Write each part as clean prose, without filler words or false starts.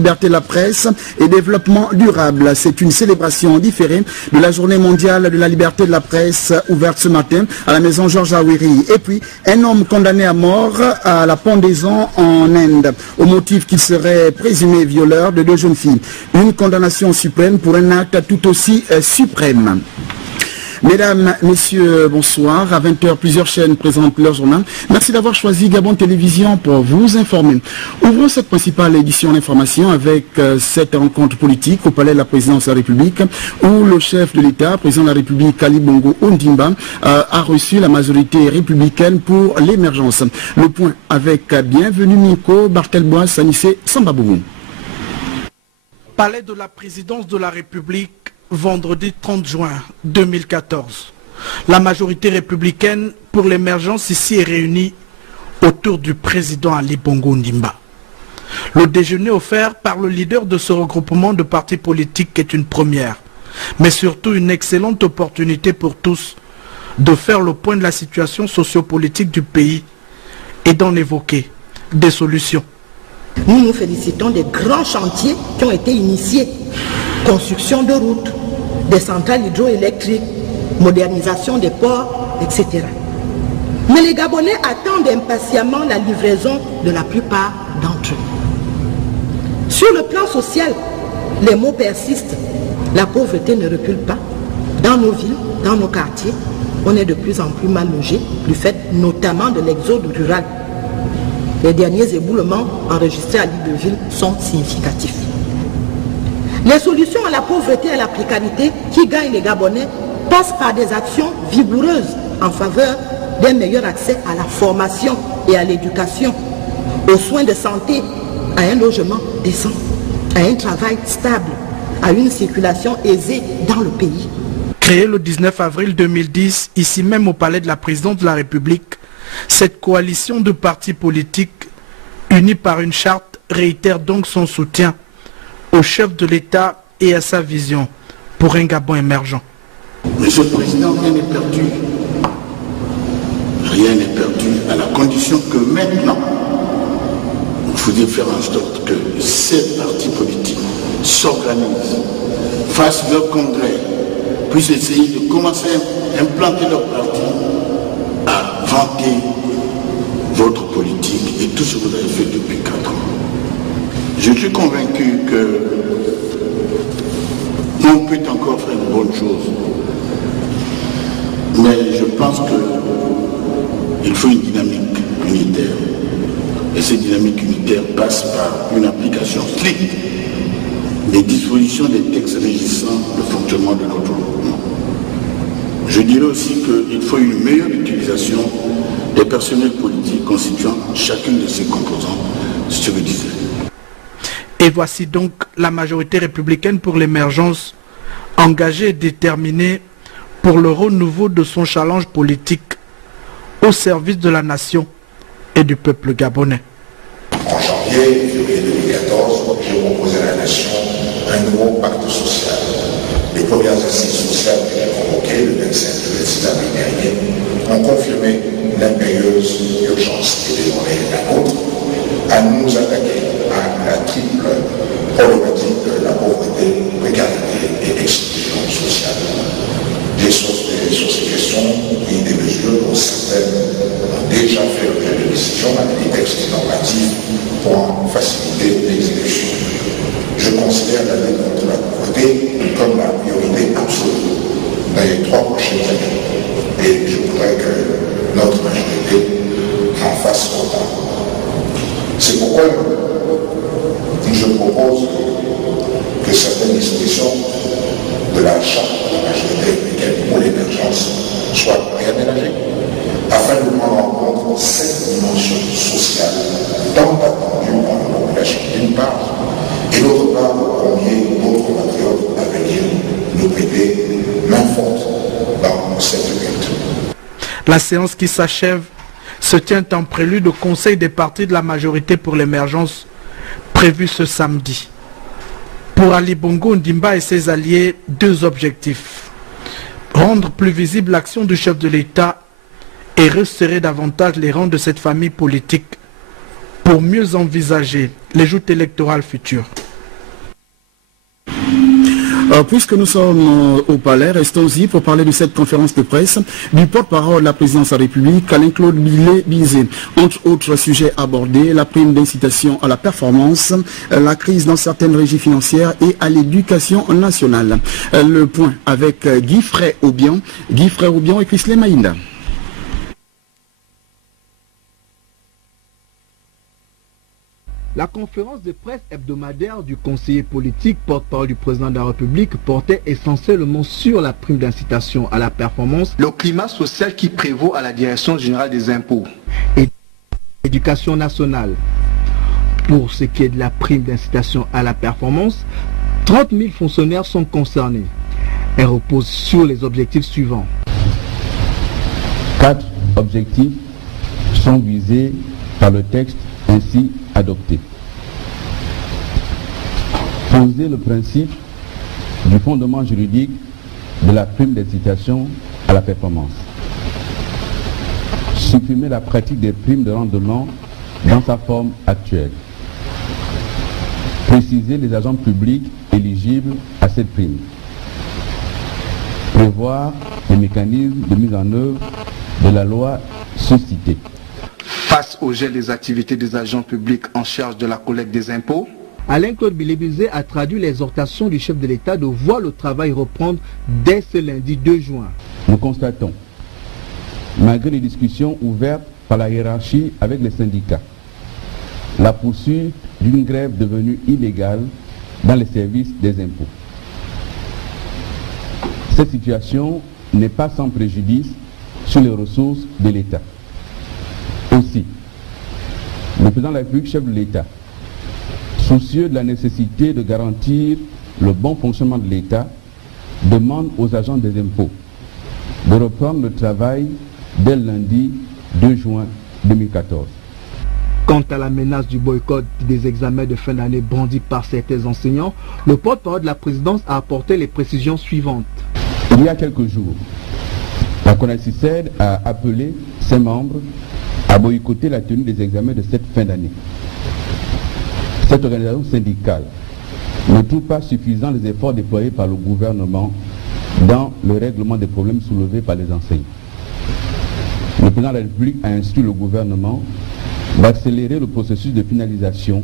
Liberté de la presse et développement durable. C'est une célébration différée de la journée mondiale de la liberté de la presse ouverte ce matin à la maison Georges Awiri. Et puis, un homme condamné à mort à la pendaison en Inde au motif qu'il serait présumé violeur de 2 jeunes filles. Une condamnation suprême pour un acte tout aussi suprême. Mesdames, Messieurs, bonsoir. À 20h, plusieurs chaînes présentent leur journal. Merci d'avoir choisi Gabon Télévision pour vous informer. Ouvrons cette principale édition d'information avec cette rencontre politique au Palais de la Présidence de la République où le chef de l'État, président de la République, Ali Bongo Ondimba, a reçu la majorité républicaine pour l'émergence. Le point avec Bienvenue Miko, Barthelbois, Sanissé, Sambaboubou. Palais de la Présidence de la République, vendredi 30 juin 2014. La majorité républicaine pour l'émergence ici est réunie autour du président Ali Bongo Ondimba. Le déjeuner offert par le leader de ce regroupement de partis politiques est une première, mais surtout une excellente opportunité pour tous de faire le point de la situation sociopolitique du pays et d'en évoquer des solutions. Nous nous félicitons des grands chantiers qui ont été initiés. Construction de routes, des centrales hydroélectriques, modernisation des ports, etc. Mais les Gabonais attendent impatiemment la livraison de la plupart d'entre eux. Sur le plan social, les maux persistent. La pauvreté ne recule pas. Dans nos villes, dans nos quartiers, on est de plus en plus mal logé, du fait notamment de l'exode rural. Les derniers éboulements enregistrés à Libreville sont significatifs. Les solutions à la pauvreté et à la précarité qui gagnent les Gabonais passent par des actions vigoureuses en faveur d'un meilleur accès à la formation et à l'éducation, aux soins de santé, à un logement décent, à un travail stable, à une circulation aisée dans le pays. Créée le 19 avril 2010, ici même au Palais de la Présidence de la République, cette coalition de partis politiques, unis par une charte, réitère donc son soutien au chef de l'État et à sa vision pour un Gabon émergent. Monsieur le Président, rien n'est perdu. Rien n'est perdu à la condition que maintenant, il faut faire en sorte que ces partis politiques s'organisent, fassent leur congrès, puissent essayer de commencer à implanter leur parti, à vanter votre politique et tout ce que vous avez fait depuis 4 ans. Je suis convaincu que on peut encore faire une bonne chose, mais je pense qu'il faut une dynamique unitaire. Et cette dynamique unitaire passe par une application stricte des dispositions des textes régissant le fonctionnement de notre gouvernement. Je dirais aussi qu'il faut une meilleure utilisation des personnels politiques constituant chacune de ces composantes, c'est ce que je disais. Et voici donc la majorité républicaine pour l'émergence, engagée et déterminée pour le renouveau de son challenge politique au service de la nation et du peuple gabonais. En janvier 2014, j'ai proposé à la nation un nouveau pacte social. Les premières assises sociales que j'ai convoquées le 25 et le 26 avril dernier ont confirmé l'impérieuse urgence qui désormais la nôtre à nous attaquer à la triple problématique de la pauvreté, précarité et exclusion sociale. J'ai sauté sur ces questions et des mesures dont certaines ont déjà fait l'objet de décisions avec des textes normatifs pour en faciliter l'exécution. Je considère la lutte contre la pauvreté comme la priorité absolue dans les 3 prochaines années. Et je voudrais que notre majorité en fasse autant. C'est pourquoi je propose que certaines dispositions de la charte de la majorité républicaine pour l'émergence soient réaménagées afin de prendre en compte cette dimension sociale tant attendue par la population d'une part et d'autre part pour combien d'autres patriotes à venir nous prêter main forte dans cette lutte. La séance qui s'achève se tient en prélude au Conseil des partis de la majorité pour l'émergence prévu ce samedi. Pour Ali Bongo Ondimba et ses alliés, 2 objectifs. Rendre plus visible l'action du chef de l'État et resserrer davantage les rangs de cette famille politique pour mieux envisager les joutes électorales futures. Puisque nous sommes au palais, restons-y pour parler de cette conférence de presse du porte-parole de la présidence de la République, Alain-Claude Bizet. Entre autres sujets abordés, la prime d'incitation à la performance, la crise dans certaines régies financières et à l'éducation nationale. Le point avec Guy Frey-Aubian et Chrisley Maïnda. La conférence de presse hebdomadaire du conseiller politique porte-parole du président de la République portait essentiellement sur la prime d'incitation à la performance, le climat social qui prévaut à la direction générale des impôts et l'éducation nationale. Pour ce qui est de la prime d'incitation à la performance, 30 000 fonctionnaires sont concernés. Elle repose sur les objectifs suivants. 4 objectifs sont visés par le texte ainsi adopté. Poser le principe du fondement juridique de la prime d'incitation à la performance. Supprimer la pratique des primes de rendement dans sa forme actuelle. Préciser les agents publics éligibles à cette prime. Prévoir les mécanismes de mise en œuvre de la loi suscitée. Face au gel des activités des agents publics en charge de la collecte des impôts, Alain-Claude Bizet a traduit l'exhortation du chef de l'État de voir le travail reprendre dès ce lundi 2 juin. Nous constatons, malgré les discussions ouvertes par la hiérarchie avec les syndicats, la poursuite d'une grève devenue illégale dans les services des impôts. Cette situation n'est pas sans préjudice sur les ressources de l'État. Aussi, le président de la République, chef de l'État, soucieux de la nécessité de garantir le bon fonctionnement de l'État, demande aux agents des impôts de reprendre le travail dès le lundi 2 juin 2014. Quant à la menace du boycott des examens de fin d'année brandie par certains enseignants, le porte-parole de la présidence a apporté les précisions suivantes. Il y a quelques jours, la CONACYCED a appelé ses membres à boycotter la tenue des examens de cette fin d'année. Cette organisation syndicale ne trouve pas suffisants les efforts déployés par le gouvernement dans le règlement des problèmes soulevés par les enseignants. Le président de la République a instruit le gouvernement d'accélérer le processus de finalisation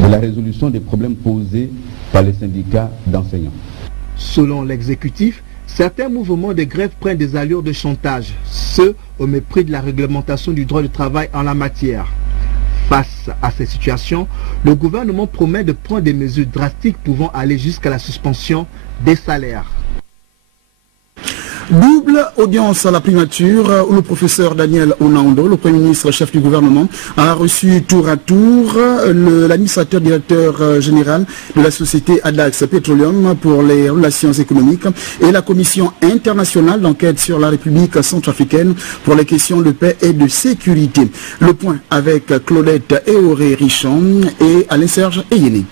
de la résolution des problèmes posés par les syndicats d'enseignants. Selon l'exécutif, certains mouvements de grève prennent des allures de chantage, ce au mépris de la réglementation du droit du travail en la matière. Face à ces situations, le gouvernement promet de prendre des mesures drastiques pouvant aller jusqu'à la suspension des salaires. Double audience à la primature où le professeur Daniel Onaondo, le Premier ministre chef du gouvernement, a reçu tour à tour l'administrateur directeur général de la société Adax Petroleum pour les relations économiques et la commission internationale d'enquête sur la République centrafricaine pour les questions de paix et de sécurité. Le point avec Claudette Eoré Richon et Alain-Serge Eyene.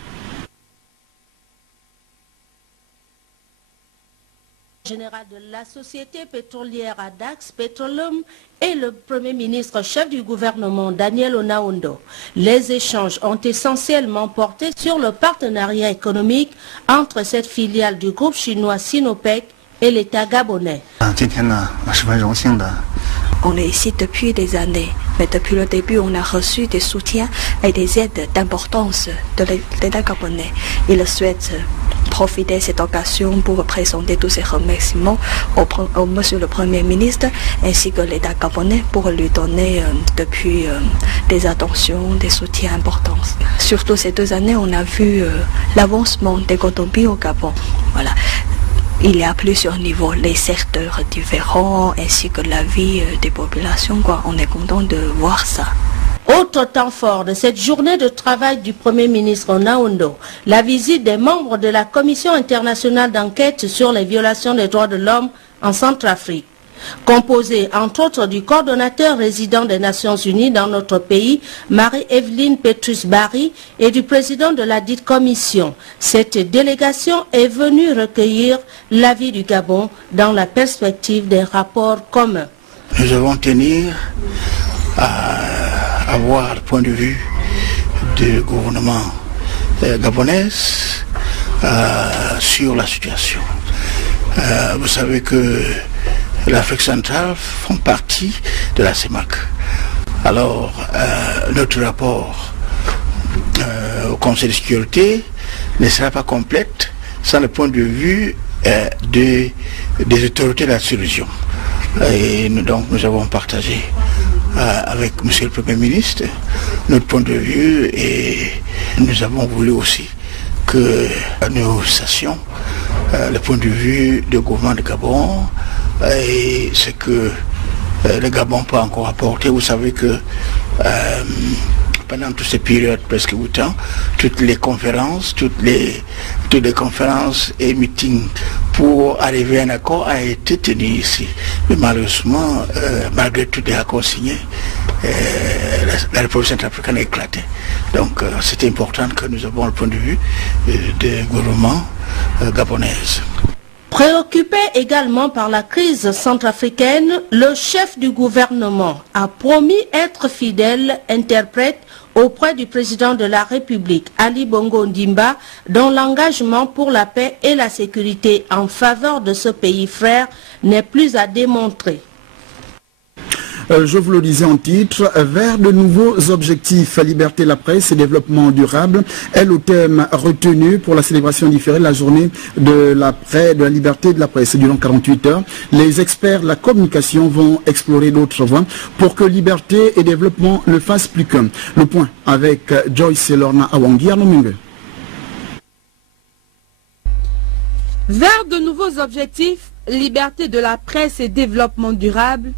Général de la société pétrolière Adax Petroleum et le Premier ministre chef du gouvernement Daniel Onaondo. Les échanges ont essentiellement porté sur le partenariat économique entre cette filiale du groupe chinois Sinopec et l'État gabonais. On est ici depuis des années, mais depuis le début, on a reçu des soutiens et des aides d'importance de l'État gabonais. Il souhaite profiter de cette occasion pour présenter tous ses remerciements au monsieur le Premier ministre ainsi que l'État gabonais pour lui donner depuis des attentions, des soutiens importants. Surtout ces 2 années, on a vu l'avancement des l'économie au Gabon. Voilà. Il y a plusieurs niveaux, les secteurs différents ainsi que la vie des populations. On est content de voir ça. Autre temps fort de cette journée de travail du Premier ministre Onaondo, la visite des membres de la Commission internationale d'enquête sur les violations des droits de l'homme en Centrafrique. Composée entre autres du coordonnateur résident des Nations Unies dans notre pays, Marie-Evelyne Petrus-Barry, et du président de la dite commission. Cette délégation est venue recueillir l'avis du Gabon dans la perspective des rapports communs. Nous devons tenir à avoir le point de vue du gouvernement gabonais sur la situation. Vous savez que l'Afrique centrale font partie de la CEMAC. Alors, notre rapport au Conseil de sécurité ne sera pas complète sans le point de vue des autorités de la sous-région. Et nous avons partagé avec M. le Premier ministre notre point de vue et nous avons voulu aussi que nous sachions le point de vue du gouvernement de Gabon et ce que le Gabon peut encore apporter. Vous savez que pendant toutes ces périodes, presque 8 ans, toutes les conférences et meetings pour arriver à un accord a été tenu ici. Mais malheureusement, malgré tous les accords signés, la République centrafricaine a éclaté. Donc c'est important que nous avons le point de vue des gouvernements gabonais. Préoccupé également par la crise centrafricaine, le chef du gouvernement a promis être fidèle interprète auprès du président de la République, Ali Bongo Ondimba, dont l'engagement pour la paix et la sécurité en faveur de ce pays frère n'est plus à démontrer. Je vous le disais en titre, vers de nouveaux objectifs, liberté de la presse et développement durable est le thème retenu pour la célébration différée de la journée de la liberté de la presse. Durant 48 heures, les experts de la communication vont explorer d'autres voies pour que liberté et développement ne fassent plus qu'un. Le point avec Joyce et Lorna Awangi Arnomingue. Vers de nouveaux objectifs, liberté de la presse et développement durable,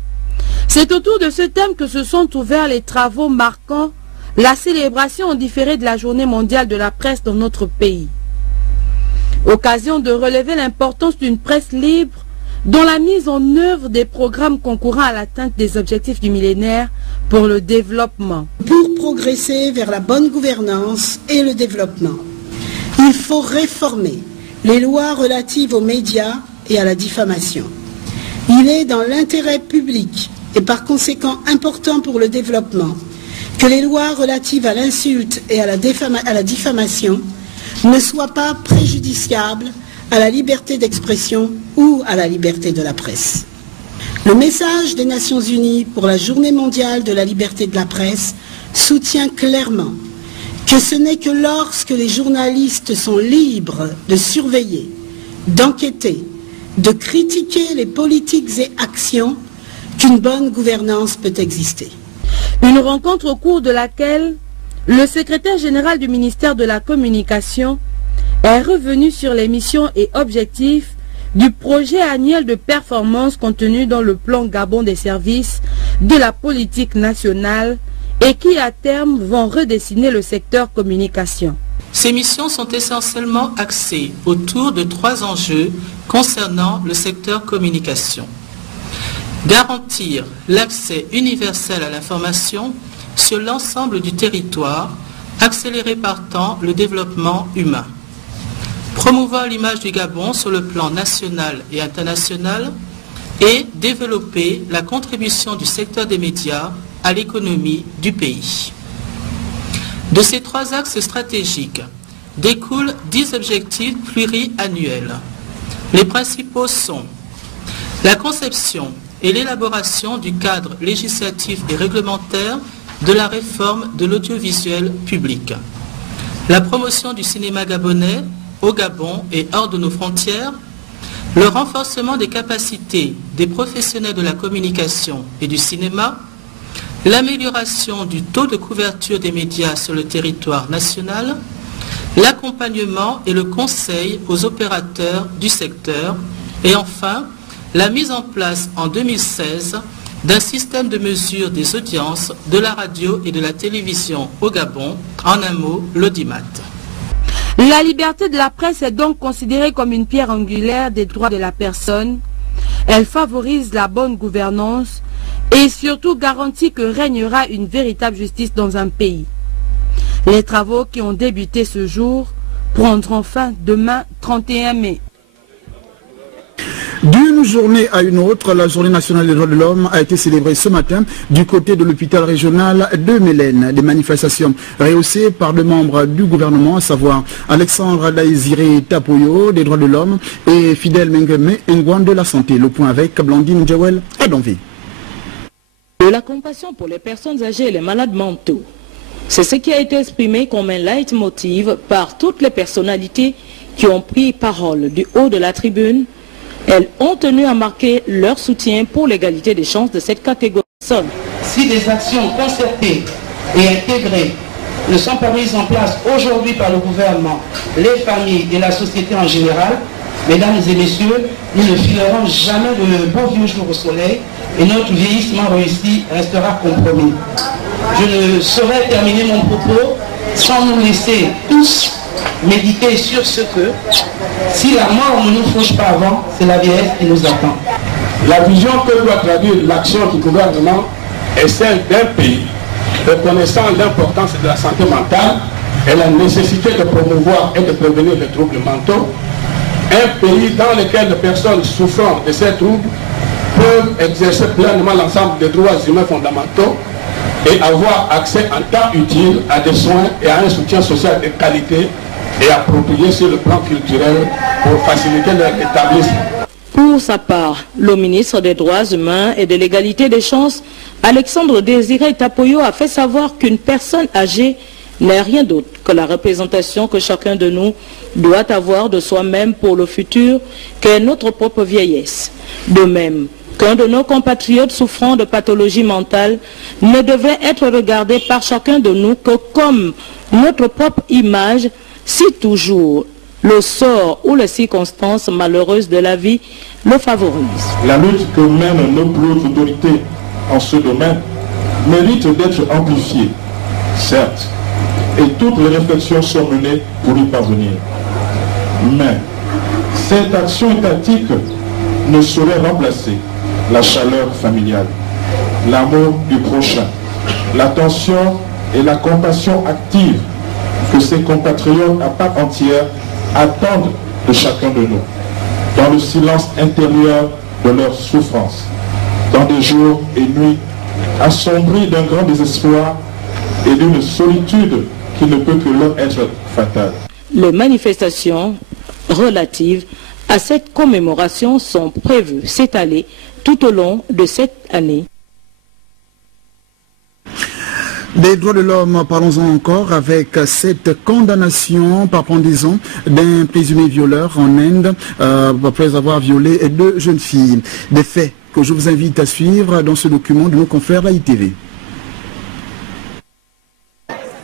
c'est autour de ce thème que se sont ouverts les travaux marquant la célébration en différé de la journée mondiale de la presse dans notre pays. Occasion de relever l'importance d'une presse libre dont la mise en œuvre des programmes concourant à l'atteinte des objectifs du millénaire pour le développement. Pour progresser vers la bonne gouvernance et le développement, il faut réformer les lois relatives aux médias et à la diffamation. Il est dans l'intérêt public et par conséquent important pour le développement que les lois relatives à l'insulte et à la diffamation ne soient pas préjudiciables à la liberté d'expression ou à la liberté de la presse. Le message des Nations Unies pour la Journée mondiale de la liberté de la presse soutient clairement que ce n'est que lorsque les journalistes sont libres de surveiller, d'enquêter, de critiquer les politiques et actions qu'une bonne gouvernance peut exister. Une rencontre au cours de laquelle le secrétaire général du ministère de la Communication est revenu sur les missions et objectifs du projet annuel de performance contenu dans le plan Gabon des services de la politique nationale et qui à terme vont redessiner le secteur communication. Ces missions sont essentiellement axées autour de 3 enjeux concernant le secteur communication. Garantir l'accès universel à l'information sur l'ensemble du territoire, accélérer partant le développement humain. Promouvoir l'image du Gabon sur le plan national et international et développer la contribution du secteur des médias à l'économie du pays. De ces 3 axes stratégiques découlent 10 objectifs pluriannuels. Les principaux sont la conception et l'élaboration du cadre législatif et réglementaire de la réforme de l'audiovisuel public, la promotion du cinéma gabonais au Gabon et hors de nos frontières, le renforcement des capacités des professionnels de la communication et du cinéma, l'amélioration du taux de couverture des médias sur le territoire national, l'accompagnement et le conseil aux opérateurs du secteur et enfin la mise en place en 2016 d'un système de mesure des audiences de la radio et de la télévision au Gabon, en un mot, l'audimat. La liberté de la presse est donc considérée comme une pierre angulaire des droits de la personne. Elle favorise la bonne gouvernance et surtout garantit que régnera une véritable justice dans un pays. Les travaux qui ont débuté ce jour prendront fin demain 31 mai. D'une journée à une autre, la journée nationale des droits de l'homme a été célébrée ce matin du côté de l'hôpital régional de Mélène. Des manifestations rehaussées par deux membres du gouvernement, à savoir Alexandre Daïsiré Tapoyo des droits de l'homme et Fidèle Mengeme Ngwan de la santé. Le point avec Blandine Djawel à Danvi. De la compassion pour les personnes âgées et les malades mentaux. C'est ce qui a été exprimé comme un leitmotiv par toutes les personnalités qui ont pris parole du haut de la tribune. Elles ont tenu à marquer leur soutien pour l'égalité des chances de cette catégorie de personnes. Si des actions concertées et intégrées ne sont pas mises en place aujourd'hui par le gouvernement, les familles et la société en général, mesdames et messieurs, nous ne filerons jamais de beaux vieux jours au soleil et notre vieillissement réussi restera compromis. Je ne saurais terminer mon propos sans nous laisser tous méditer sur ce que, si la mort ne nous fauche pas avant, c'est la vieillesse qui nous attend. La vision que doit traduire l'action du gouvernement est celle d'un pays reconnaissant l'importance de la santé mentale et la nécessité de promouvoir et de prévenir les troubles mentaux. Un pays dans lequel les personnes souffrant de ces troubles peuvent exercer pleinement l'ensemble des droits humains fondamentaux et avoir accès en temps utile à des soins et à un soutien social de qualité et approprié sur le plan culturel pour faciliter leur établissement. Pour sa part, le ministre des Droits humains et de l'égalité des chances, Alexandre Désiré Tapoyo, a fait savoir qu'une personne âgée n'est rien d'autre que la représentation que chacun de nous doit avoir de soi-même pour le futur, qu'est notre propre vieillesse. De même qu'un de nos compatriotes souffrant de pathologie mentale ne devrait être regardé par chacun de nous que comme notre propre image, si toujours le sort ou les circonstances malheureuses de la vie le favorisent. La lutte que mènent nos plus hautes autorités en ce domaine mérite d'être amplifiée, certes, et toutes les réflexions sont menées pour y parvenir. Mais cette action étatique ne saurait remplacer la chaleur familiale, l'amour du prochain, l'attention et la compassion active que ses compatriotes à part entière attendent de chacun de nous, dans le silence intérieur de leur souffrance, dans des jours et nuits assombris d'un grand désespoir et d'une solitude qui ne peut que leur être fatale. Les manifestations relatives à cette commémoration sont prévues s'étaler tout au long de cette année. Des droits de l'homme, parlons-en encore avec cette condamnation par pendaison d'un présumé violeur en Inde après avoir violé deux jeunes filles. Des faits que je vous invite à suivre dans ce document de nos confrères l'AITV.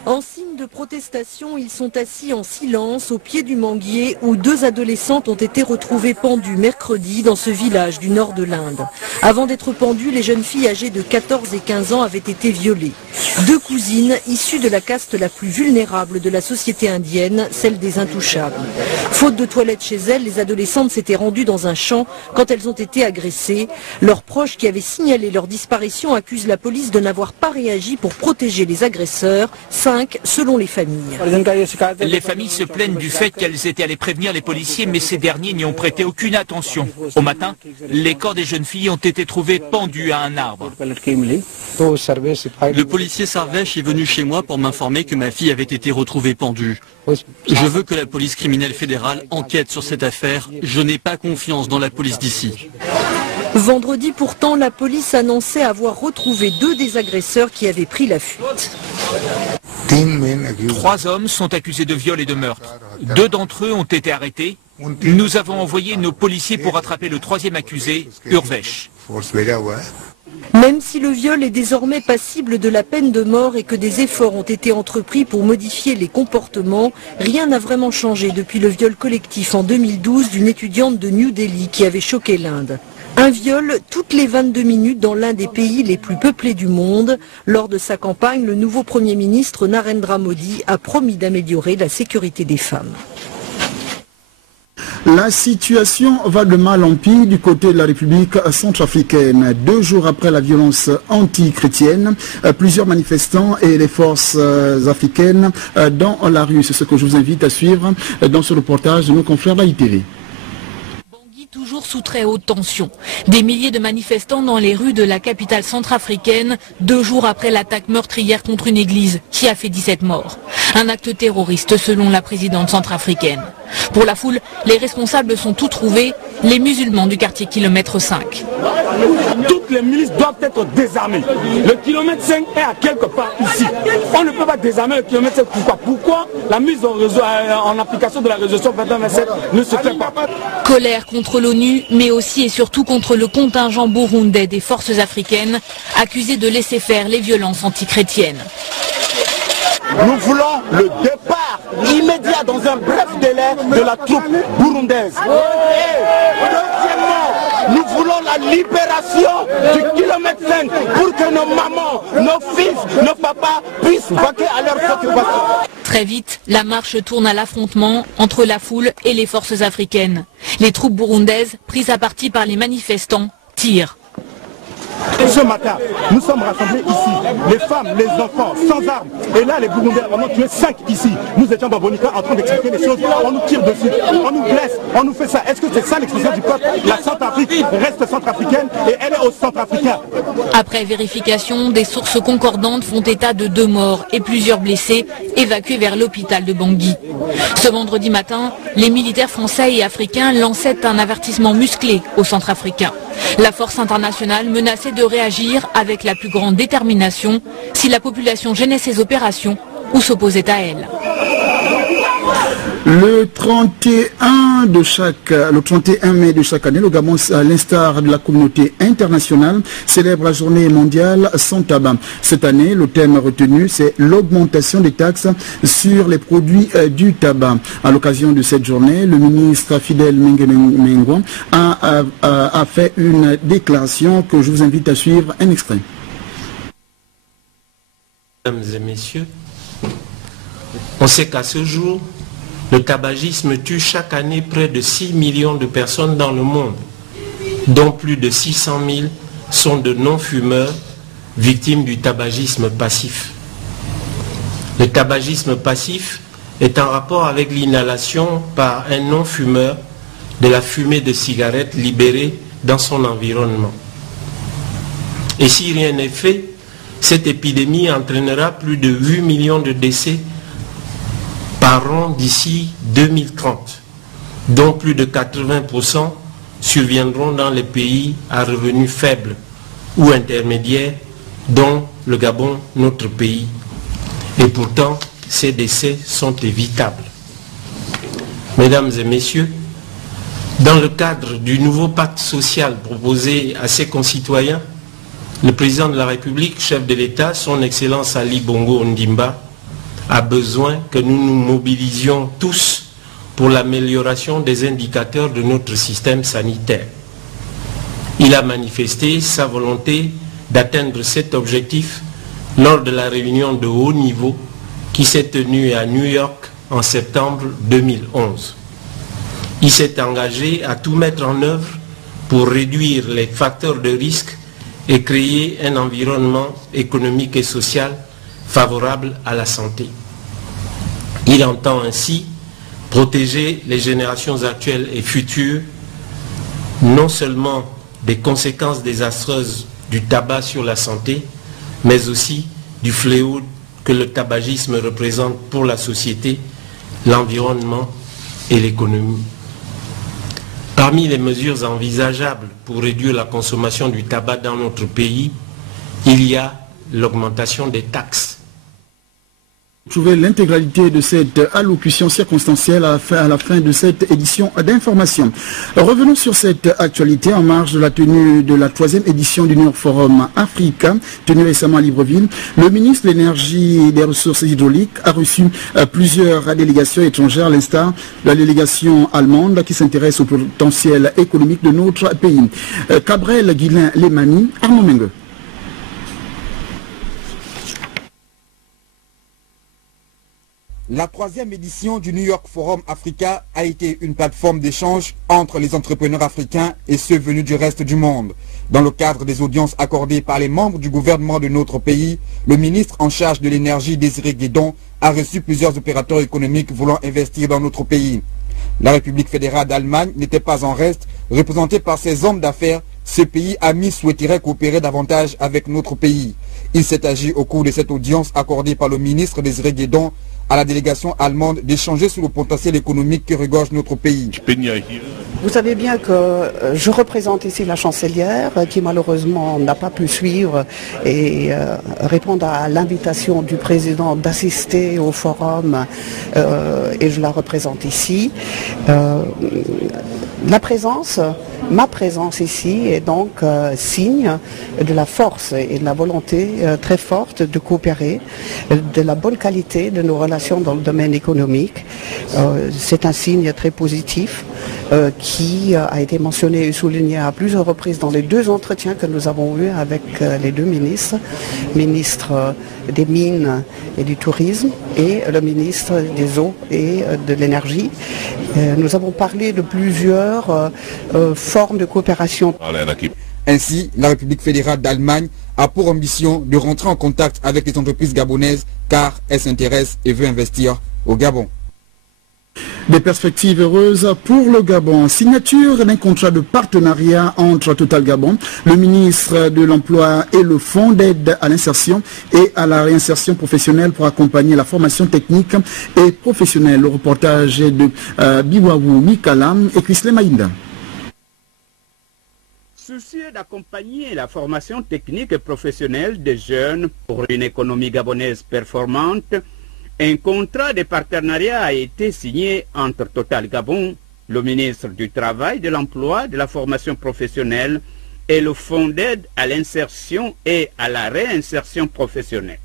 En signe de protestation, ils sont assis en silence au pied du manguier où deux adolescentes ont été retrouvées pendues mercredi dans ce village du nord de l'Inde. Avant d'être pendues, les jeunes filles âgées de 14 et 15 ans avaient été violées. Deux cousines issues de la caste la plus vulnérable de la société indienne, celle des intouchables. Faute de toilettes chez elles, les adolescentes s'étaient rendues dans un champ quand elles ont été agressées. Leurs proches qui avaient signalé leur disparition accusent la police de n'avoir pas réagi pour protéger les agresseurs, 5 selon les familles. Les familles se plaignent du fait qu'elles étaient allées prévenir les policiers, mais ces derniers n'y ont prêté aucune attention. Au matin, les corps des jeunes filles ont été trouvés pendus à un arbre. Le policier Sarvesh est venu chez moi pour m'informer que ma fille avait été retrouvée pendue. Je veux que la police criminelle fédérale enquête sur cette affaire. Je n'ai pas confiance dans la police d'ici. Vendredi pourtant, la police annonçait avoir retrouvé deux des agresseurs qui avaient pris la fuite. 3 hommes sont accusés de viol et de meurtre. 2 d'entre eux ont été arrêtés. Nous avons envoyé nos policiers pour attraper le 3e accusé, Urvesh. Même si le viol est désormais passible de la peine de mort et que des efforts ont été entrepris pour modifier les comportements, rien n'a vraiment changé depuis le viol collectif en 2012 d'une étudiante de New Delhi qui avait choqué l'Inde. Un viol toutes les 22 minutes dans l'un des pays les plus peuplés du monde. Lors de sa campagne, le nouveau Premier ministre Narendra Modi a promis d'améliorer la sécurité des femmes. La situation va de mal en pis du côté de la République centrafricaine. 2 jours après la violence anti-chrétienne, plusieurs manifestants et les forces africaines dans la rue. C'est ce que je vous invite à suivre dans ce reportage de nos confrères d'AITV. Toujours sous très haute tension. Des milliers de manifestants dans les rues de la capitale centrafricaine, 2 jours après l'attaque meurtrière contre une église qui a fait 17 morts. Un acte terroriste selon la présidente centrafricaine. Pour la foule, les responsables sont tous trouvés, les musulmans du quartier kilomètre 5. Toutes les milices doivent être désarmées. Le kilomètre 5 est à quelque part ici. On ne peut pas désarmer le kilomètre 5. Pourquoi la mise en application de la résolution 2127 ne se fait pas? Colère contre l'ONU, mais aussi et surtout contre le contingent burundais des forces africaines, accusé de laisser faire les violences antichrétiennes. Nous voulons le départ immédiat dans un bref délai de la troupe burundaise. Et deuxièmement, nous voulons la libération du kilomètre 5 pour que nos mamans, nos fils, nos papas puissent vaquer à leurs occupations. Très vite, la marche tourne à l'affrontement entre la foule et les forces africaines. Les troupes burundaises, prises à partie par les manifestants, tirent. Ce matin, nous sommes rassemblés ici, les femmes, les enfants, sans armes. Et là, les Burundais en ont tué 5 ici. Nous étions dans Bonica en train d'expliquer les choses. On nous tire dessus, on nous blesse, on nous fait ça. Est-ce que c'est ça l'expression du peuple? La Centrafrique reste centrafricaine et elle est aux Centrafricains. Après vérification, des sources concordantes font état de 2 morts et plusieurs blessés évacués vers l'hôpital de Bangui. Ce vendredi matin, les militaires français et africains lançaient un avertissement musclé aux Centrafricains. La force internationale menaçait de réagir avec la plus grande détermination si la population gênait ses opérations ou s'opposait à elle. Le 31 mai de chaque année, le Gabon, à l'instar de la communauté internationale, célèbre la journée mondiale sans tabac. Cette année, le thème retenu, c'est l'augmentation des taxes sur les produits du tabac. À l'occasion de cette journée, le ministre Fidèle Mengue a fait une déclaration que je vous invite à suivre. Un extrait. Mesdames et messieurs, on sait qu'à ce jour, le tabagisme tue chaque année près de 6 millions de personnes dans le monde, dont plus de 600 000 sont de non-fumeurs victimes du tabagisme passif. Le tabagisme passif est en rapport avec l'inhalation par un non-fumeur de la fumée de cigarette libérée dans son environnement. Et si rien n'est fait, cette épidémie entraînera plus de 8 millions de décès par an d'ici 2030, dont plus de 80% surviendront dans les pays à revenus faibles ou intermédiaires, dont le Gabon, notre pays. Et pourtant, ces décès sont évitables. Mesdames et messieurs, dans le cadre du nouveau pacte social proposé à ses concitoyens, le président de la République, chef de l'État, son Excellence Ali Bongo Ondimba, a besoin que nous nous mobilisions tous pour l'amélioration des indicateurs de notre système sanitaire. Il a manifesté sa volonté d'atteindre cet objectif lors de la réunion de haut niveau qui s'est tenue à New York en septembre 2011. Il s'est engagé à tout mettre en œuvre pour réduire les facteurs de risque et créer un environnement économique et social favorable à la santé. Il entend ainsi protéger les générations actuelles et futures, non seulement des conséquences désastreuses du tabac sur la santé, mais aussi du fléau que le tabagisme représente pour la société, l'environnement et l'économie. Parmi les mesures envisageables pour réduire la consommation du tabac dans notre pays, il y a l'augmentation des taxes. Trouvez l'intégralité de cette allocution circonstancielle à la fin de cette édition d'information. Revenons sur cette actualité en marge de la tenue de la 3e édition du New York Forum Africa, tenue récemment à Libreville. Le ministre de l'Énergie et des Ressources hydrauliques a reçu plusieurs délégations étrangères, à l'instar de la délégation allemande qui s'intéresse au potentiel économique de notre pays. Cabrel Guillain-Lemani, Arnaud Mengue. La 3e édition du New York Forum Africa a été une plateforme d'échange entre les entrepreneurs africains et ceux venus du reste du monde. Dans le cadre des audiences accordées par les membres du gouvernement de notre pays, le ministre en charge de l'énergie, Désiré Guédon, a reçu plusieurs opérateurs économiques voulant investir dans notre pays. La République fédérale d'Allemagne n'était pas en reste, Représenté par ces hommes d'affaires, ce pays ami souhaiterait coopérer davantage avec notre pays. Il s'est agi au cours de cette audience accordée par le ministre Désiré Guédon à la délégation allemande d'échanger sur le potentiel économique qui regorge notre pays. Vous savez bien que je représente ici la chancelière qui malheureusement n'a pas pu suivre et répondre à l'invitation du président d'assister au forum et je la représente ici. Ma présence ici est donc signe de la force et de la volonté très forte de coopérer, de la bonne qualité de nos relations dans le domaine économique. C'est un signe très positif qui a été mentionné et souligné à plusieurs reprises dans les deux entretiens que nous avons eus avec les deux ministres, ministre des Mines et du Tourisme et le ministre des Eaux et de l'Énergie. Nous avons parlé de plusieurs formes de coopération. Ainsi, la République fédérale d'Allemagne a pour ambition de rentrer en contact avec les entreprises gabonaises car elle s'intéresse et veut investir au Gabon. Des perspectives heureuses pour le Gabon. Signature d'un contrat de partenariat entre Total Gabon, le ministre de l'Emploi et le Fonds d'aide à l'insertion et à la réinsertion professionnelle pour accompagner la formation technique et professionnelle. Le reportage de Biwawu Mikalam et Chrisley Maïnda. Soucieux d'accompagner la formation technique et professionnelle des jeunes pour une économie gabonaise performante, un contrat de partenariat a été signé entre Total Gabon, le ministre du Travail, de l'Emploi, de la formation professionnelle et le Fonds d'aide à l'insertion et à la réinsertion professionnelle.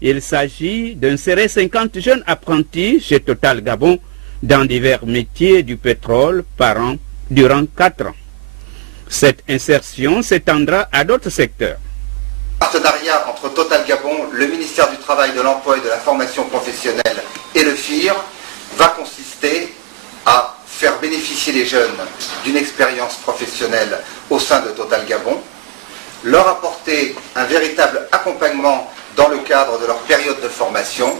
Il s'agit d'insérer 50 jeunes apprentis chez Total Gabon dans divers métiers du pétrole par an durant 4 ans. Cette insertion s'étendra à d'autres secteurs. Partenariat entre Total Gabon, le ministère du Travail, de l'Emploi et de la formation professionnelle et le FIR va consister à faire bénéficier les jeunes d'une expérience professionnelle au sein de Total Gabon, leur apporter un véritable accompagnement dans le cadre de leur période de formation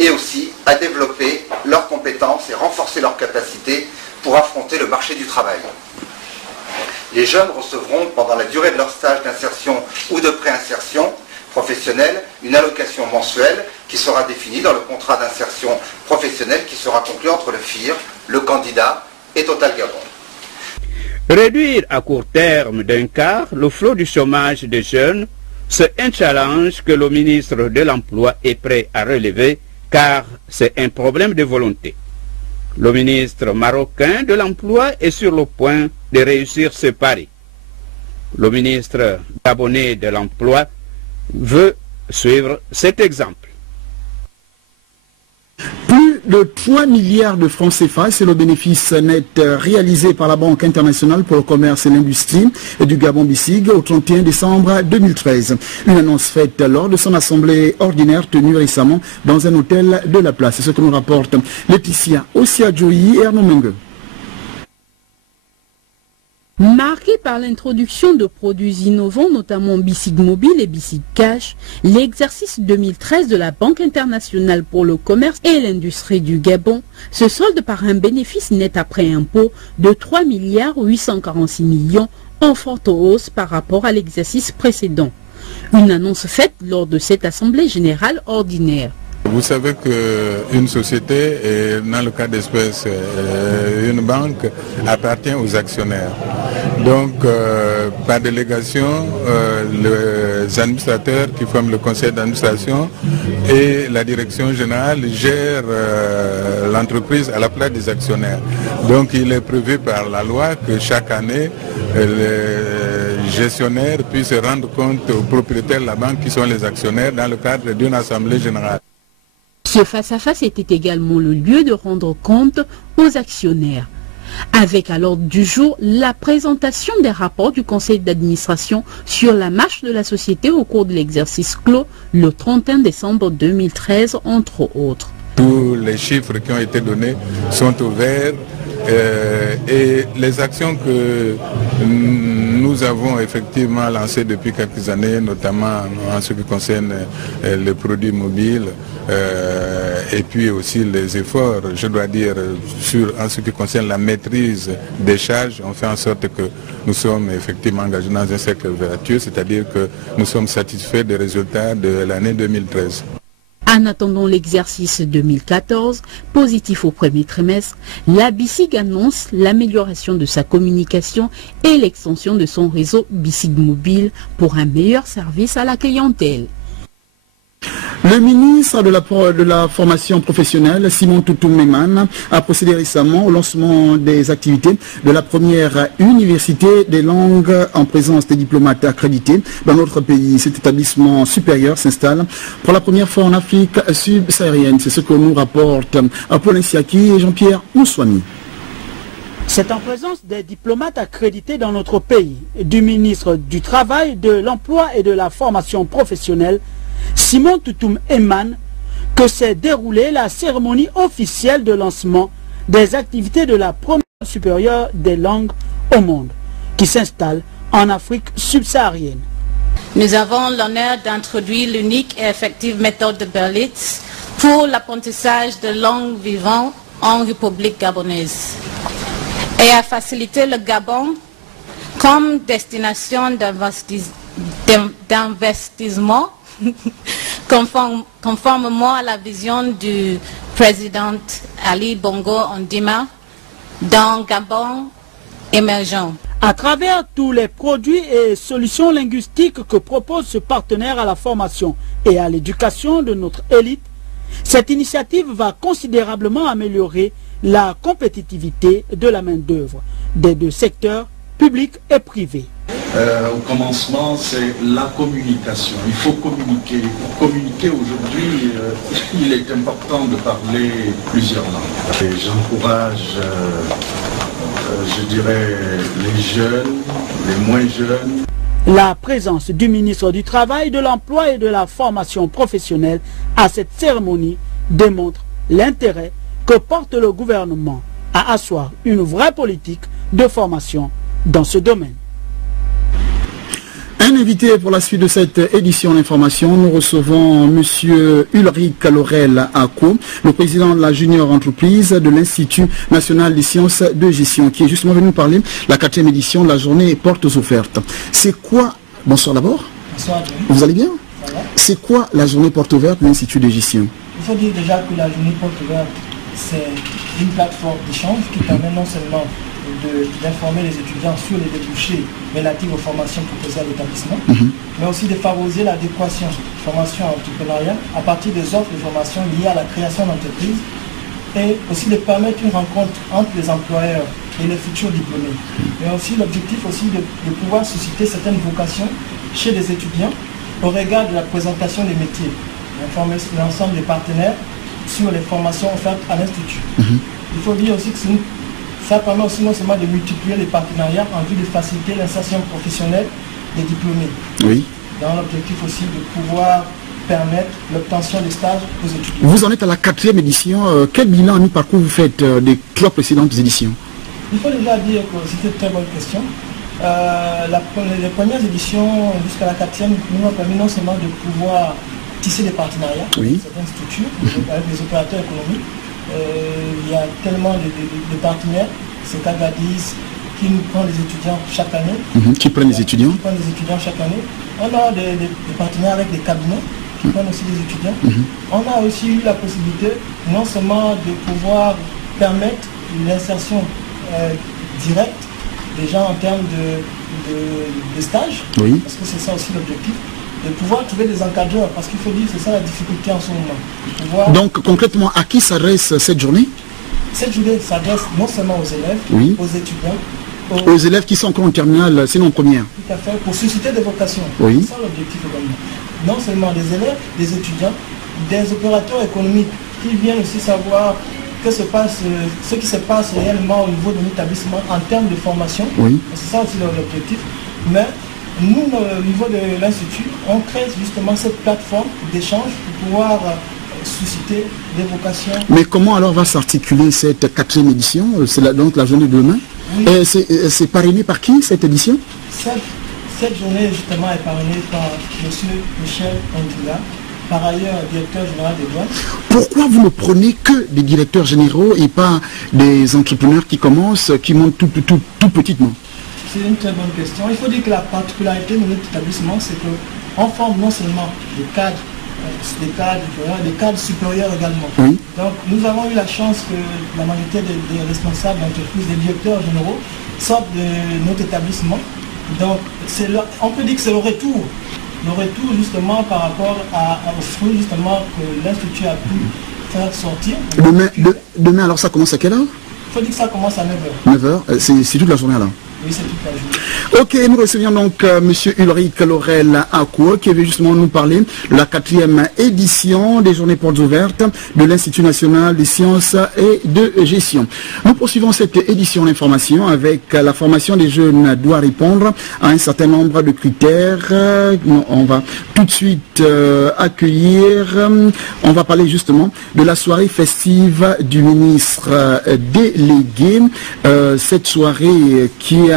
et aussi à développer leurs compétences et renforcer leurs capacités pour affronter le marché du travail. Les jeunes recevront pendant la durée de leur stage d'insertion ou de préinsertion professionnelle une allocation mensuelle qui sera définie dans le contrat d'insertion professionnelle qui sera conclu entre le FIR, le candidat et Total Gabon. Réduire à court terme d'un quart le flot du chômage des jeunes, c'est un challenge que le ministre de l'Emploi est prêt à relever car c'est un problème de volonté. Le ministre marocain de l'Emploi est sur le point de réussir ce pari. Le ministre gabonais de l'Emploi veut suivre cet exemple. Plus de 3 milliards de francs CFA, c'est le bénéfice net réalisé par la Banque internationale pour le commerce et l'industrie du Gabon-Bissig au 31 décembre 2013. Une annonce faite lors de son assemblée ordinaire tenue récemment dans un hôtel de la place. C'est ce que nous rapporte Laetitia Osiadjoui et Arnaud Mengue. Marqué par l'introduction de produits innovants, notamment Bissig Mobile et Bissig Cash, l'exercice 2013 de la Banque internationale pour le commerce et l'industrie du Gabon se solde par un bénéfice net après impôt de 3 846 millions en forte hausse par rapport à l'exercice précédent. Une annonce faite lors de cette assemblée générale ordinaire. Vous savez qu'une société, et dans le cas d'espèce, une banque, appartient aux actionnaire. Donc, par délégation, les administrateurs qui forment le conseil d'administration et la direction générale gèrent l'entreprise à la place des actionnaires. Donc, il est prévu par la loi que chaque année, les gestionnaires puissent rendre compte aux propriétaires de la banque qui sont les actionnaires dans le cadre d'une assemblée générale. Ce face-à-face était également le lieu de rendre compte aux actionnaires. Avec à l'ordre du jour la présentation des rapports du conseil d'administration sur la marche de la société au cours de l'exercice clos le 31 décembre 2013, entre autres. Tous les chiffres qui ont été donnés sont ouverts et les actions que nous avons effectivement lancé depuis quelques années, notamment en ce qui concerne les produits mobiles et puis aussi les efforts, je dois dire, en ce qui concerne la maîtrise des charges. On fait en sorte que nous sommes effectivement engagés dans un cercle vertueux, c'est-à-dire que nous sommes satisfaits des résultats de l'année 2013. En attendant l'exercice 2014, positif au premier trimestre, la BICIG annonce l'amélioration de sa communication et l'extension de son réseau BICIG Mobile pour un meilleur service à la clientèle. Le ministre de la formation professionnelle, Simon Toutoum Eman, a procédé récemment au lancement des activités de la première université des langues en présence des diplomates accrédités dans notre pays. Cet établissement supérieur s'installe pour la première fois en Afrique subsaharienne. C'est ce que nous rapportent Paul Nsiaki et Jean-Pierre Moussouani. C'est en présence des diplomates accrédités dans notre pays, du ministre du Travail, de l'Emploi et de la formation professionnelle, Simon Toutoum Eman, que s'est déroulée la cérémonie officielle de lancement des activités de la première supérieure des langues au monde, qui s'installe en Afrique subsaharienne. Nous avons l'honneur d'introduire l'unique et effective méthode de Berlitz pour l'apprentissage de langues vivantes en République gabonaise et à faciliter le Gabon comme destination d'investissement conformément à la vision du président Ali Bongo Ondimba d'un Gabon émergent. À travers tous les produits et solutions linguistiques que propose ce partenaire à la formation et à l'éducation de notre élite, cette initiative va considérablement améliorer la compétitivité de la main-d'œuvre des deux secteurs, public et privé. Au commencement, c'est la communication. Il faut communiquer. Pour communiquer aujourd'hui, il est important de parler plusieurs langues. Et j'encourage, je dirais, les jeunes, les moins jeunes. La présence du ministre du Travail, de l'Emploi et de la formation professionnelle à cette cérémonie démontre l'intérêt que porte le gouvernement à asseoir une vraie politique de formation dans ce domaine. Un invité pour la suite de cette édition d'information, nous recevons M. Ulrich Laurel Ako, le président de la junior entreprise de l'Institut national des sciences de gestion, qui est justement venu nous parler de la 4e édition de la journée portes ouvertes. C'est quoi, bonsoir d'abord. Bonsoir. Vous allez bien? C'est quoi la journée portes ouvertes de l'Institut de gestion? Il faut dire déjà que la journée portes ouvertes, c'est une plateforme d'échange qui permet non seulement d'informer les étudiants sur les débouchés relatifs aux formations proposées à l'établissement, mais aussi de favoriser l'adéquation formation entrepreneuriale à partir des offres de formation liées à la création d'entreprises et aussi de permettre une rencontre entre les employeurs et les futurs diplômés. Mais aussi l'objectif aussi de pouvoir susciter certaines vocations chez les étudiants au regard de la présentation des métiers, d'informer l'ensemble des partenaires sur les formations offertes à l'Institut. Il faut dire aussi que ça permet aussi non seulement de multiplier les partenariats en vue de faciliter l'insertion professionnelle des diplômés. Oui. Dans l'objectif aussi de pouvoir permettre l'obtention des stages aux étudiants. Vous en êtes à la 4e édition. Quel bilan à mi-parcours vous faites des 3 précédentes éditions? Il faut déjà dire que c'était une très bonne question. Les premières éditions jusqu'à la 4e nous ont permis non seulement de pouvoir tisser des partenariats avec certaines structures, avec les opérateurs économiques. Il y a tellement de partenaires, c'est Kagadis qui nous prend les étudiants chaque année. Qui prennent les étudiants? Qui prennent les étudiants chaque année. On a des partenaires avec des cabinets qui prennent aussi les étudiants. On a aussi eu la possibilité non seulement de pouvoir permettre l'insertion directe des gens en termes de stage, parce que c'est ça aussi l'objectif, de pouvoir trouver des encadreurs, parce qu'il faut dire que c'est ça la difficulté en ce moment. Donc concrètement, à qui s'adresse cette journée? Cette journée s'adresse non seulement aux élèves, aux étudiants, aux élèves qui sont encore en terminale, sinon en première. Tout à fait, pour susciter des vocations. Oui. C'est ça l'objectif également. Non seulement des élèves, des étudiants, des opérateurs économiques qui viennent aussi savoir ce qui se passe réellement au niveau de l'établissement en termes de formation. C'est ça aussi l'objectif. Mais nous, au niveau de l'Institut, on crée justement cette plateforme d'échange pour pouvoir susciter des vocations. Mais comment alors va s'articuler cette 4e édition? C'est donc la journée de demain? Oui. C'est parrainé par qui cette édition? Cette journée justement est parrainée par M. Michel Ondila, par ailleurs directeur général des douanes. Pourquoi vous ne prenez que des directeurs généraux et pas des entrepreneurs qui commencent, qui montent tout petitement? C'est une très bonne question. Il faut dire que la particularité de notre établissement, c'est qu'on forme non seulement des cadres supérieurs également. Oui. Donc nous avons eu la chance que la majorité des responsables d'entreprise, des directeurs généraux, sortent de notre établissement. Donc on peut dire que c'est le retour justement par rapport aux fruits justement que l'Institut a pu faire sortir. Demain alors ça commence à quelle heure? Il faut dire que ça commence à 9h. 9h, c'est toute la journée alors? Oui, c'est toute la journée. Ok, nous recevions donc M. Ulrich Laurel Akour qui veut justement nous parler de la 4e édition des Journées Portes Ouvertes de l'Institut National des Sciences et de Gestion. Nous poursuivons cette édition d'information avec la formation des jeunes doit répondre à un certain nombre de critères. On va tout de suite accueillir, on va parler justement de la soirée festive du ministre délégué. Cette soirée qui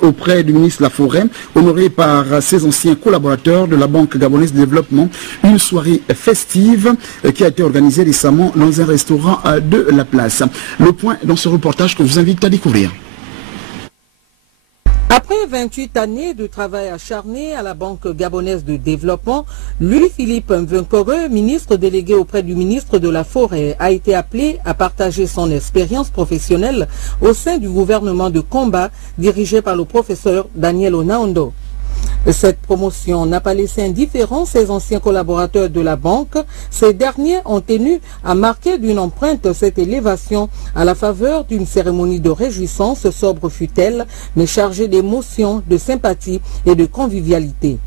auprès du ministre de la Forêt, honoré par ses anciens collaborateurs de la Banque gabonaise de développement, une soirée festive qui a été organisée récemment dans un restaurant de la place. Le point dans ce reportage que je vous invite à découvrir. Après 28 années de travail acharné à la Banque gabonaise de développement, Louis-Philippe Mvenkore, ministre délégué auprès du ministre de la Forêt, a été appelé à partager son expérience professionnelle au sein du gouvernement de combat dirigé par le professeur Daniel Onaondo. Cette promotion n'a pas laissé indifférent ses anciens collaborateurs de la banque. Ces derniers ont tenu à marquer d'une empreinte cette élévation à la faveur d'une cérémonie de réjouissance sobre fut-elle, mais chargée d'émotions, de sympathie et de convivialité.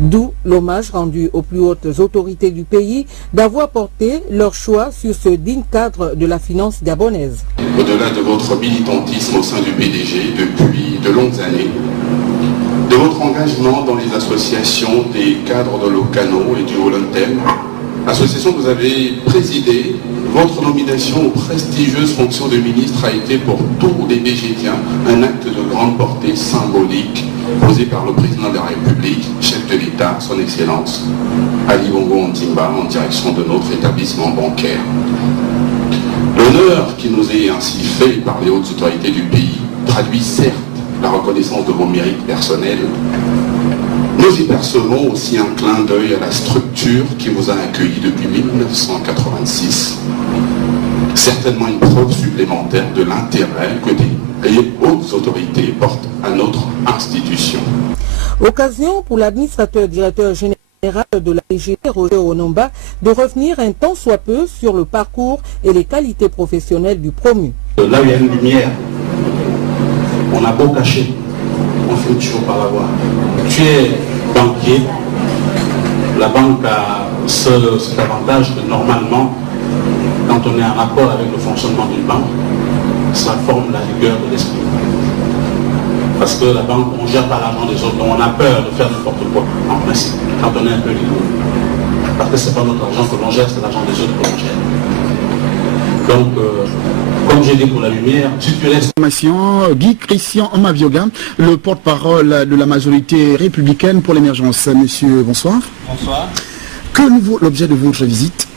D'où l'hommage rendu aux plus hautes autorités du pays d'avoir porté leur choix sur ce digne cadre de la finance gabonaise. Au-delà de votre militantisme au sein du PDG depuis de longues années, de votre engagement dans les associations des cadres de l'Ocano et du Holontem, association que vous avez présidée, votre nomination aux prestigieuses fonctions de ministre a été pour tous les Bégédiens un acte de grande portée symbolique posé par le président de la République, chef de l'État, son Excellence, Ali Bongo Ondimba, en direction de notre établissement bancaire. L'honneur qui nous est ainsi fait par les hautes autorités du pays traduit certes la reconnaissance de vos mérites personnels. Nous y percevons aussi un clin d'œil à la structure qui vous a accueilli depuis 1986. Certainement une preuve supplémentaire de l'intérêt que les hautes autorités portent à notre institution. Occasion pour l'administrateur directeur général de la PGT, Roger Onomba, de revenir un tant soit peu sur le parcours et les qualités professionnelles du promu. Là où il y a une lumière, on a beau cacher, on finit toujours par la voir. Tu es banquier, la banque a cet avantage que normalement, quand on est en rapport avec le fonctionnement d'une banque, ça forme la rigueur de l'esprit. Parce que la banque, on ne gère pas l'argent des autres, donc on a peur de faire n'importe quoi, en principe, quand on est un peu rigoureux. Parce que ce n'est pas notre argent que l'on gère, c'est l'argent des autres que l'on gère. Donc, comme j'ai dit pour la lumière, si tu restes... Guy Christian Mavioga, le porte-parole de la majorité républicaine pour l'émergence. Monsieur, bonsoir. Bonsoir. Que vaut l'objet de votre visite?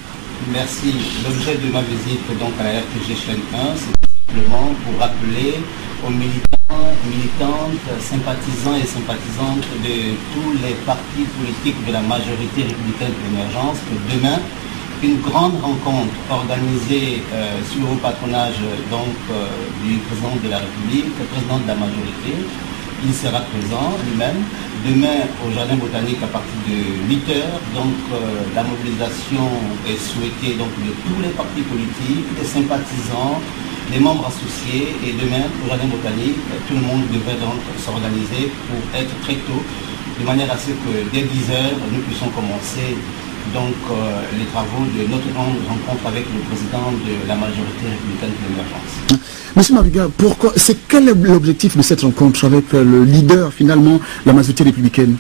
Merci. L'objet de ma visite donc, à la RPG Chaîne 1, c'est simplement pour rappeler aux militants, militantes, sympathisants et sympathisantes de tous les partis politiques de la majorité républicaine de l'émergence que demain, une grande rencontre organisée sous le haut patronage du président de la République, le président de la majorité. Il sera présent lui-même. Demain, au Jardin Botanique, à partir de 8h, la mobilisation est souhaitée de tous les partis politiques, des sympathisants, des membres associés. Et demain, au Jardin Botanique, tout le monde devrait donc s'organiser pour être très tôt, de manière à ce que dès 10h, nous puissions commencer les travaux de notre grande rencontre avec le président de la majorité républicaine de l'émergence. Monsieur Maviga, quel est l'objectif de cette rencontre avec le leader finalement de la majorité républicaine?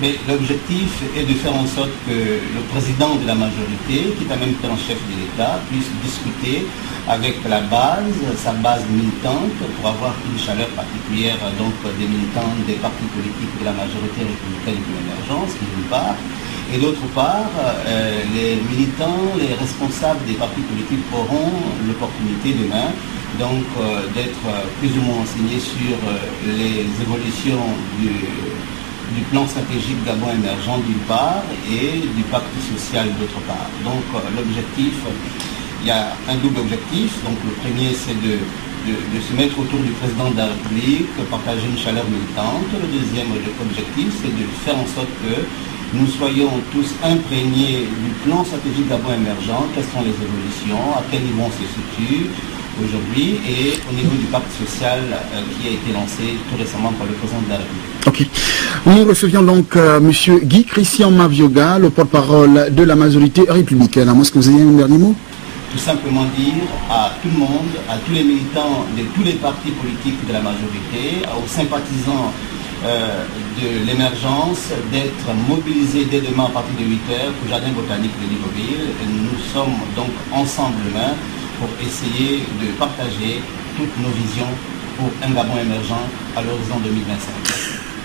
Mais l'objectif est de faire en sorte que le président de la majorité, qui est en même temps chef de l'État, puisse discuter avec la base, sa base militante, pour avoir une chaleur particulière donc des militants des partis politiques de la majorité républicaine de l'émergence, d'une part, et d'autre part, les militants, les responsables des partis politiques auront l'opportunité demain donc d'être plus ou moins renseignés sur les évolutions du plan stratégique Gabon émergent d'une part et du pacte social d'autre part. Donc l'objectif, il y a un double objectif. Donc le premier c'est de se mettre autour du président de la République, partager une chaleur militante. Le deuxième objectif c'est de faire en sorte que nous soyons tous imprégnés du plan stratégique Gabon émergent, quelles sont les évolutions, à quel niveau on se situe aujourd'hui et au niveau du pacte social qui a été lancé tout récemment par le président de la République. Ok. Nous recevions donc M. Guy Christian Mavioga, le porte-parole de la majorité républicaine. Est-ce que vous avez un dernier mot? Tout simplement dire à tout le monde, à tous les militants de tous les partis politiques de la majorité, aux sympathisants de l'émergence, d'être mobilisés dès demain à partir de 8h au Jardin botanique de Libreville. Nous sommes donc ensemble demain pour essayer de partager toutes nos visions pour un Gabon émergent à l'horizon 2025.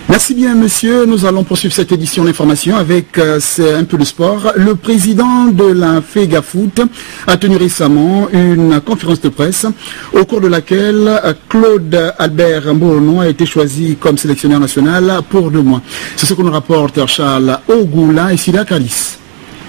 Merci bien, monsieur. Nous allons poursuivre cette édition d'information avec un peu de sport. Le président de la FEGAFOOT a tenu récemment une conférence de presse au cours de laquelle Claude Albert Mbouno a été choisi comme sélectionneur national pour 2 mois. C'est ce que nous rapportent Charles Ogoula et Sida Kalis.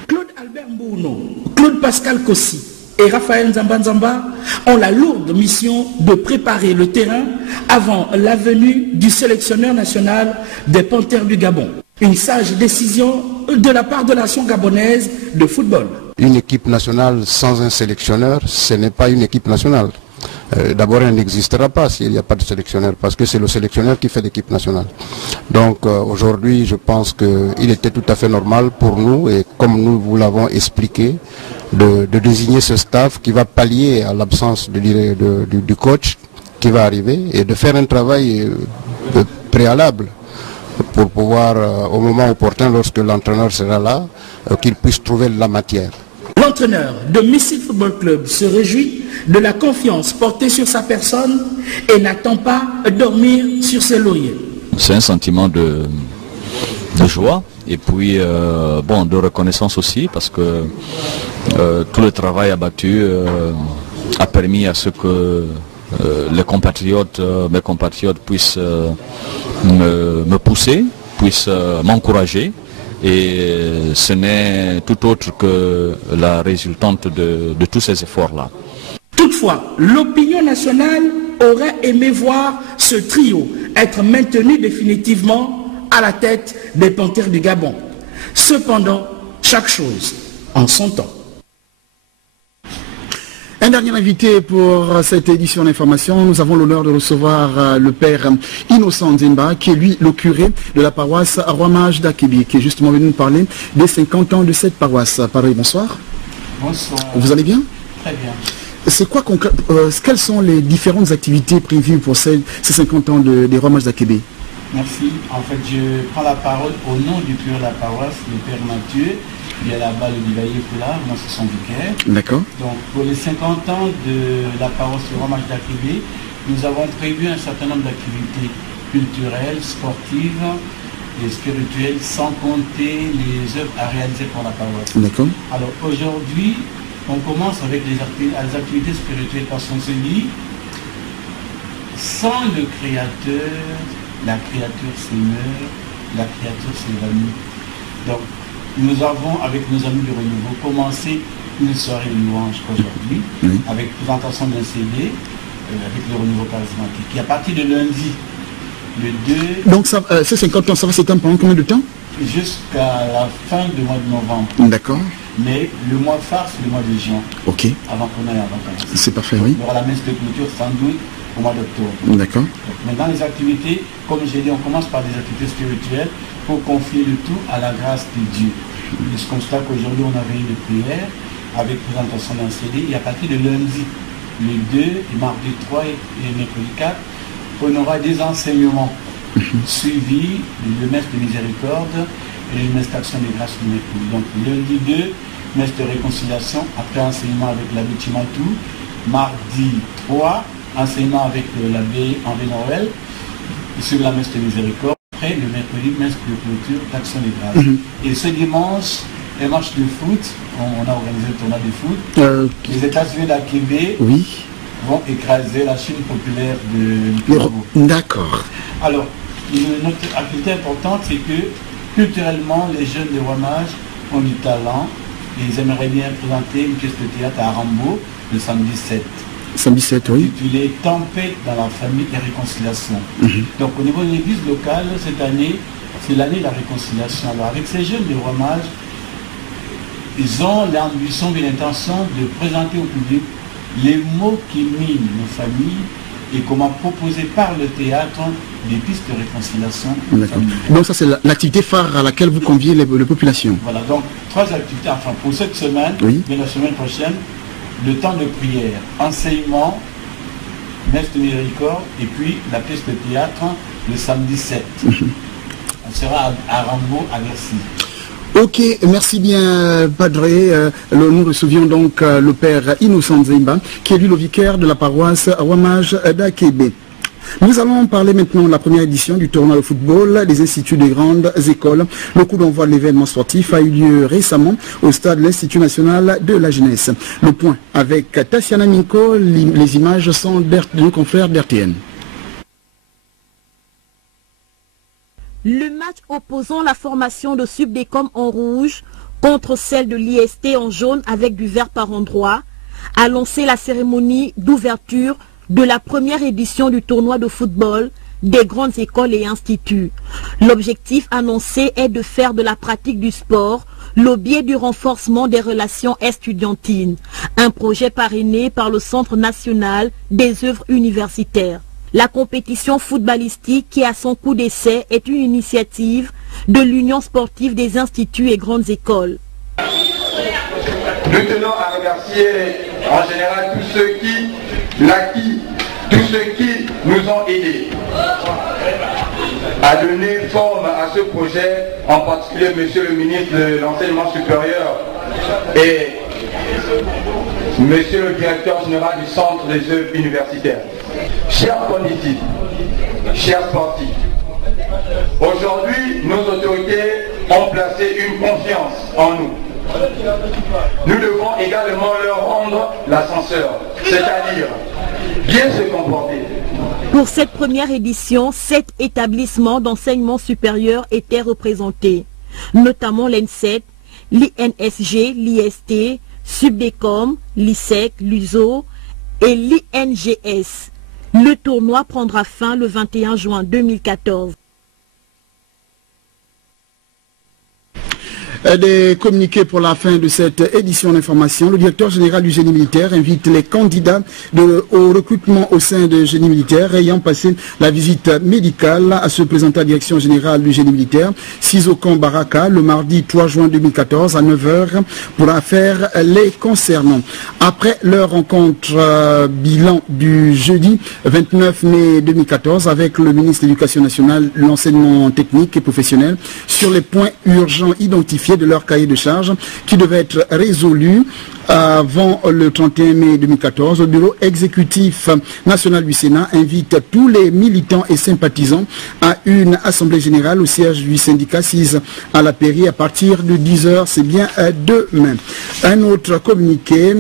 Claude Albert Mbouno, Claude Pascal Kossi et Raphaël Nzamba ont la lourde mission de préparer le terrain avant la venue du sélectionneur national des Panthères du Gabon. Une sage décision de la part de la nation gabonaise de football. Une équipe nationale sans un sélectionneur, ce n'est pas une équipe nationale. D'abord, elle n'existera pas s'il n'y a pas de sélectionneur, parce que c'est le sélectionneur qui fait l'équipe nationale. Donc aujourd'hui, je pense qu'il était tout à fait normal pour nous, et comme nous vous l'avons expliqué, de désigner ce staff qui va pallier à l'absence du coach qui va arriver, et de faire un travail préalable pour pouvoir, au moment opportun, lorsque l'entraîneur sera là, qu'il puisse trouver la matière. L'entraîneur de Missile Football Club se réjouit de la confiance portée sur sa personne et n'attend pas dormir sur ses lauriers. C'est un sentiment de joie et puis de reconnaissance aussi, parce que tout le travail abattu a permis à ce que mes compatriotes puissent me pousser, puissent m'encourager. Et ce n'est tout autre que la résultante de tous ces efforts-là. Toutefois, l'opinion nationale aurait aimé voir ce trio être maintenu définitivement à la tête des Panthères du Gabon. Cependant, chaque chose en son temps. Un dernier invité pour cette édition d'information. Nous avons l'honneur de recevoir le père Innocent Nzimba, qui est lui le curé de la paroisse Roi-Mage d'Akébi, qui est justement venu nous parler des 50 ans de cette paroisse. Pareil, bonsoir. Bonsoir. Vous allez bien? Très bien. C'est quoi quelles sont les différentes activités prévues pour ces 50 ans des Roi-Mages d'Akébi? Merci. En fait, je prends la parole au nom du curé de la paroisse, le père Mathieu. Il y a là-bas le Divaillé Poulard, moi c'est son vicaire. D'accord. Donc pour les 50 ans de la paroisse Roi-Mage d'Akébi, nous avons prévu un certain nombre d'activités culturelles, sportives et spirituelles, sans compter les œuvres à réaliser pour la paroisse. D'accord. Alors aujourd'hui, on commence avec les activités spirituelles, parce qu'on se dit, sans le Créateur, la créature se meurt, la créature s'évanouit. Donc nous avons, avec nos amis du Renouveau, commencé une soirée de louange aujourd'hui, avec présentation d'un CD, avec le Renouveau charismatique. Et à partir de lundi, le 2... Donc ces 50 ans, ça va s'étendre pendant combien de temps? Jusqu'à la fin du mois de novembre. D'accord. Mais le mois phare, c'est le mois de juin. Ok. Avant qu'on aille en vacances. C'est parfait, oui. Il y aura la messe de clôture sans doute au mois d'octobre. D'accord. Maintenant, les activités, comme j'ai dit, on commence par des activités spirituelles pour confier le tout à la grâce de Dieu. Je constate qu'aujourd'hui, on a réuni de prière avec présentation d'un CD, et à partir de lundi, le 2, mardi 3 et mercredi 4, on aura des enseignements suivi le messe de miséricorde et le messe d'action des grâces du mercredi. Donc lundi 2, messe de réconciliation, après enseignement avec l'abbé Timatou. Mardi 3, enseignement avec l'abbé Henri Noël sur la messe de miséricorde. Après le mercredi, messe de clôture d'action des grâces. Et ce dimanche, un match de foot, on a organisé le tournoi de foot. Les États-Unis d'Akébé vont écraser la Chine populaire de Congo. D'accord. Alors, notre activité importante, c'est que culturellement, les jeunes de Ouamage ont du talent et ils aimeraient bien présenter une pièce de théâtre à Arambo le samedi 7. Samedi 7, oui. Intitulé Tempête dans la famille et réconciliation. Donc, au niveau de l'église locale, cette année, c'est l'année de la réconciliation. Alors, avec ces jeunes de Ouamage, ils ont l'ambition et l'intention de présenter au public les mots qui minent nos familles et comment proposer par le théâtre des pistes de réconciliation. Donc ça c'est l'activité phare à laquelle vous conviez les populations. Voilà, donc 3 activités, enfin pour cette semaine, mais la semaine prochaine, le temps de prière, enseignement, messe de miséricorde et puis la pièce de théâtre le samedi 7. On sera à Rambo, à Bercy. Ok, merci bien Padre. Nous recevions donc le père Innocent Zemba, qui est lui le vicaire de la paroisse Ouamage d'Akébé. Nous allons parler maintenant de la première édition du tournoi de football des instituts des grandes écoles. Le coup d'envoi de l'événement sportif a eu lieu récemment au stade de l'Institut national de la jeunesse. Le point avec Tassiana Minko, les images sont de nos confrères d'RTN. Le match opposant la formation de Subdécom en rouge contre celle de l'IST en jaune avec du vert par endroit a lancé la cérémonie d'ouverture de la première édition du tournoi de football des grandes écoles et instituts. L'objectif annoncé est de faire de la pratique du sport le biais du renforcement des relations estudiantines, un projet parrainé par le Centre national des œuvres universitaires. La compétition footballistique qui a son coup d'essai est une initiative de l'Union sportive des instituts et grandes écoles. Nous tenons à remercier en général tous ceux qui nous ont aidés à donner forme à ce projet, en particulier Monsieur le ministre de l'Enseignement supérieur et Monsieur le directeur général du Centre des œuvres universitaires. Chers politiques, chers sportifs, aujourd'hui nos autorités ont placé une confiance en nous. Nous devons également leur rendre l'ascenseur, c'est-à-dire bien se comporter. Pour cette première édition, 7 établissements d'enseignement supérieur étaient représentés, notamment l'ENSET, l'INSG, l'IST, Subdécom, l'ISEC, l'USO et l'INGS. Le tournoi prendra fin le 21 juin 2014. Des communiqués pour la fin de cette édition d'information. Le directeur général du génie militaire invite les candidats au recrutement au sein du génie militaire ayant passé la visite médicale à se présenter à la direction générale du génie militaire, Sizokan Baraka, le mardi 3 juin 2014 à 9h pour affaires les concernant. Après leur rencontre bilan du jeudi 29 mai 2014 avec le ministre de l'Éducation nationale, l'enseignement technique et professionnel sur les points urgents identifiés de leur cahier de charges qui devait être résolu avant le 31 mai 2014. Le bureau exécutif national du Sénat invite tous les militants et sympathisants à une assemblée générale au siège du syndicat 6 à la Pairie à partir de 10h, c'est bien demain. Un autre communiqué,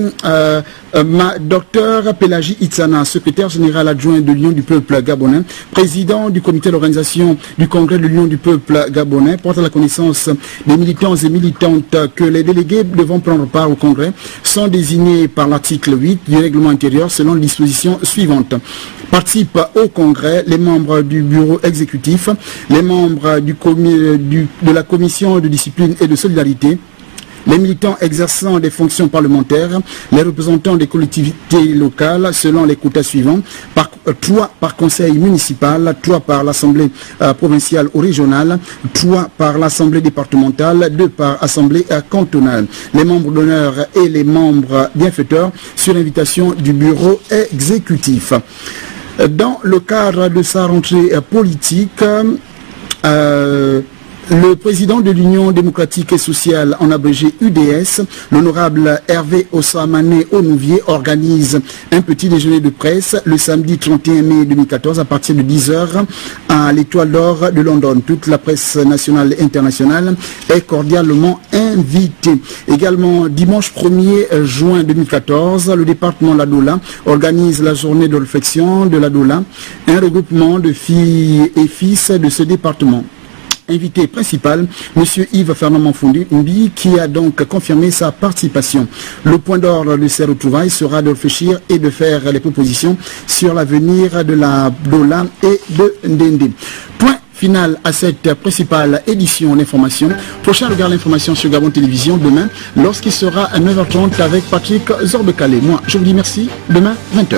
Dr Pelagie Itsana, secrétaire général adjoint de l'Union du peuple gabonais, président du comité d'organisation du congrès de l'Union du peuple gabonais, porte à la connaissance des militants et militantes que les délégués devront prendre part au congrès sont désignés par l'article 8 du règlement intérieur selon les dispositions suivantes. Participent au congrès les membres du bureau exécutif, les membres de la commission de discipline et de solidarité, les militants exerçant des fonctions parlementaires, les représentants des collectivités locales selon les quotas suivants, 3 par conseil municipal, 3 par l'assemblée provinciale ou régionale, 3 par l'assemblée départementale, 2 par assemblée cantonale. Les membres d'honneur et les membres bienfaiteurs sur invitation du bureau exécutif. Dans le cadre de sa rentrée politique, le président de l'Union démocratique et sociale, en abrégé UDS, l'honorable Hervé Ossamane Onouvier, organise un petit déjeuner de presse le samedi 31 mai 2014 à partir de 10h à l'Étoile d'Or de London. Toute la presse nationale et internationale est cordialement invitée. Également, dimanche 1er juin 2014, le département de la Doula organise la journée de réflexion de la Doula, un regroupement de filles et fils de ce département. Invité principal, M. Yves Fernand Mbi, qui a donc confirmé sa participation. Le point d'ordre de ces retrouvailles sera de réfléchir et de faire les propositions sur l'avenir de la Dola et de Ndende. Point final à cette principale édition d'information. Prochain regard l'information sur Gabon Télévision demain, lorsqu'il sera à 9h30 avec Patrick Zorbekale. Moi, je vous dis merci. Demain, 20h.